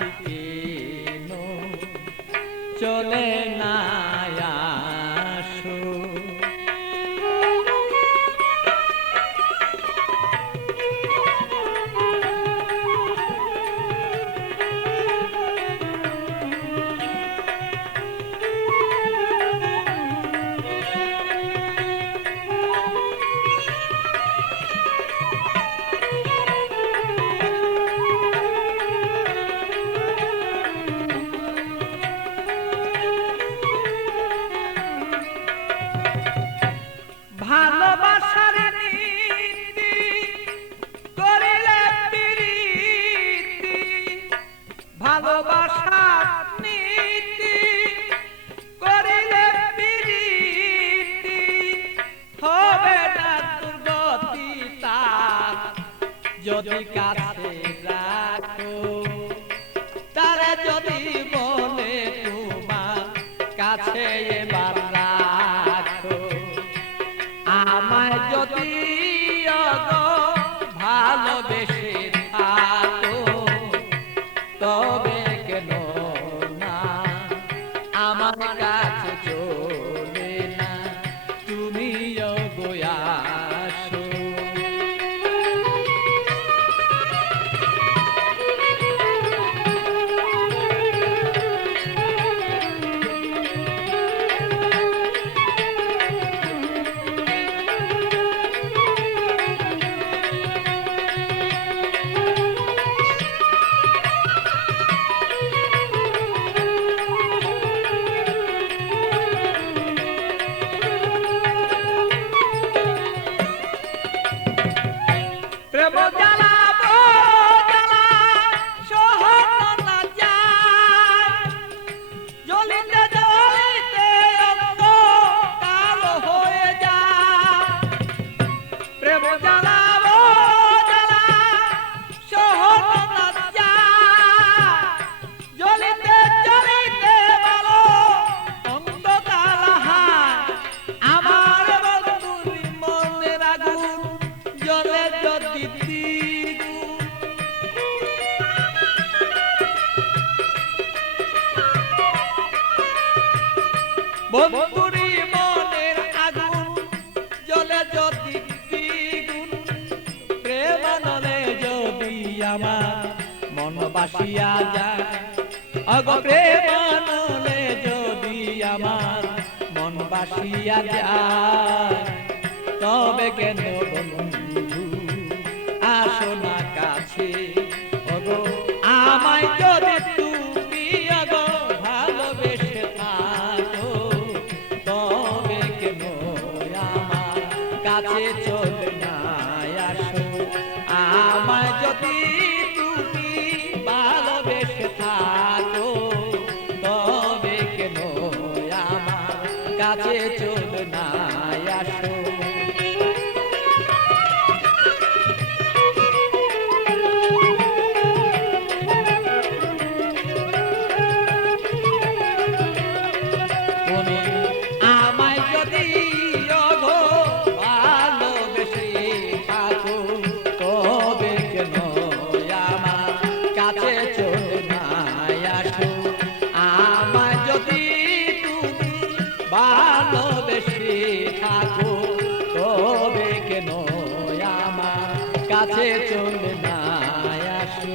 আছি কেন চলে না আসো। ভালোবাসার নীতি করিলে প্রীতি, ভালোবাসার নীতি করিলে প্রীতি, হবে না দুর্গতি তার যদি কাছে রাখো। তারে যদি বলে তোমার কাছে এবার রাখো, আমায় যদি ভালোবেসে থাকো, তবে কেন না আমার কাছে চলে না তুমিও গো আসো। প্রেম জ্বালা জ্বালা সহন না যায়, জ্বলিতে জ্বলিতে অঙ্গ কালো হয়ে যায়। প্রেম জ্বালা জ্বালা সহন না যায়, জ্বলিতে জ্বলিতে বলো অঙ্গ কালো হয়। আমার বন্ধুর মনের আগুন জ্বলে যদি বন্ধুরি মনের আগুন জ্বলে যদি দ্বিগুণ, প্রেম নলে যদি আমার মন বাসিয়া যায়। অগ প্রেম নলে যদি আমার মন বাসিয়া যায়, তবে কেন বন্ধু আসো না কাছে। ওগো আমায় যদি তুমি ওগো ভালোবেসে থাকো, তবে কেন আমার কাছে চলে না আসো। আমায় যদি তুমি ভালোবেসে থাকো, তবে কেন আমার কাছে চলে না আসো। আমায় যদি ভালোবেসে থাকো, তবে কেন আমার কাছে চলে না আসো। আমায় যদি তুমি ভালোবেসে থাকো, তবে কেন আমার কাছে চলে না আসো।